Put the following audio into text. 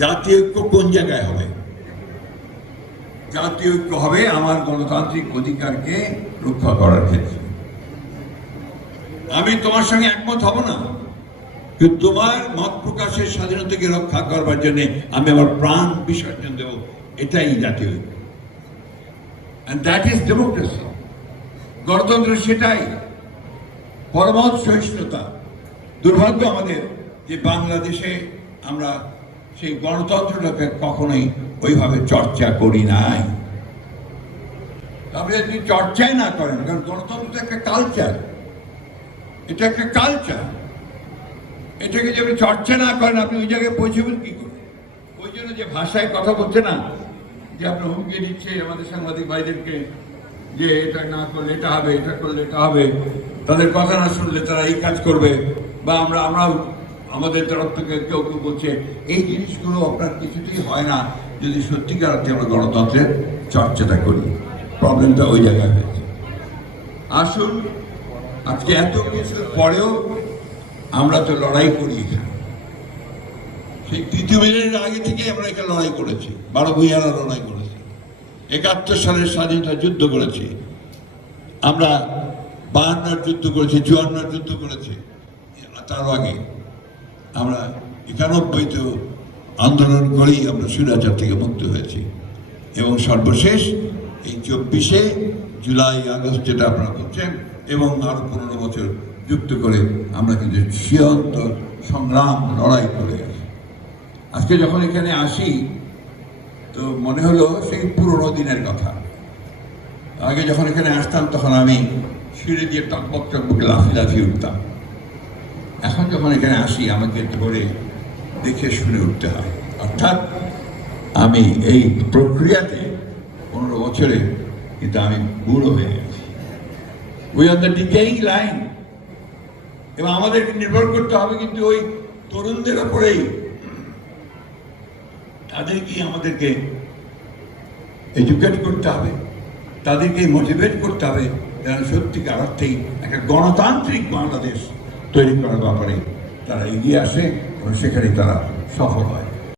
জাতীয় ঐক্য কোন জায়গায় হবে? জাতীয় ঐক্য হবে আমার গণতান্ত্রিক অধিকারকে রক্ষা করার ক্ষেত্রে। আমি তোমার সঙ্গে একমত হব না, কিন্তু তোমার মত প্রকাশের স্বাধীনতাকে রক্ষা করবার জন্য আমি আমার প্রাণ বিসর্জন দেব, এটাই জাতীয় ঐক্য। And that is democracy. গণতন্ত্র সেটাই, পরমত সহিষ্ণুতা। দুর্ভাগ্য আমাদের যে বাংলাদেশে আমরা সেই গণতন্ত্রটাকে কখনোই ওইভাবে চর্চা করি নাই। আপনি যদি চর্চাই না করেন, কারণ গণতন্ত্র একটা কালচার, এটা একটা কালচার, এটাকে যদি চর্চা না করেন আপনি ওই জায়গায় পৌঁছবেন কি করে? ওই জন্য যে ভাষায় কথা বলছে না, যে আপনার হুমকি দিচ্ছে আমাদের সাংবাদিক ভাইদেরকে যে এটা না করলে এটা হবে, এটা করলে এটা হবে, তাদের কথা না শুনলে তারা এই কাজ করবে, বা আমরা আমাদের তরফ থেকে কেউ কেউ বলছে, এই জিনিসগুলো আপনার কিছুতেই হয় না যদি সত্যিকার অর্থে আমরা গণতন্ত্রের চর্চাটা করি। প্রবলেমটা ওই জায়গায় হয়েছে। আসুন, আজকে এত কিছুর পরেও আমরা তো লড়াই করি এখানে। সেই তৃতীয় মিনিটের আগে থেকে আমরা এখানে লড়াই করেছি, 12 ভূঁইয়ারা লড়াই করেছি, 71 সালের স্বাধীনতা যুদ্ধ করেছি, আমরা 52 যুদ্ধ করেছি, 54 যুদ্ধ করেছি, তার আগে আমরা 91তেও আন্দোলন করেই আমরা স্বৈরাচার থেকে মুক্ত হয়েছি, এবং সর্বশেষ এই 24শে জুলাই আগস্ট যেটা আপনারা বলছেন, এবং আরো 15 বছর যুক্ত করে আমরা কিন্তু সীয়ন্ত সংগ্রাম লড়াই করে গেছি। আজকে যখন এখানে আসি তো মনে হলো সেই পুরোনো দিনের কথা। আগে যখন এখানে আসতাম তখন আমি সিঁড়ি দিয়ে টকবক টকবকে লাফিয়ে উঠতাম। এখন যখন এখানে আসি আমাকে ধরে দেখে শুনে উঠতে হয়। অর্থাৎ আমি এই প্রক্রিয়াতে 15 বছরে কিন্তু আমি বুড়ো হয়ে গেছি। We are the decaying line, এবং আমাদেরকে নির্ভর করতে হবে কিন্তু ওই তরুণদের ওপরেই। তাদেরকেই আমাদেরকে এডুকেট করতে হবে, তাদেরকে মোটিভেট করতে হবে, যেন সত্যিকার অর্থেই একটা গণতান্ত্রিক বাংলাদেশ তৈরি করার ব্যাপারে তারা এগিয়ে আসে এবং সেখানে তারা সফল হয়।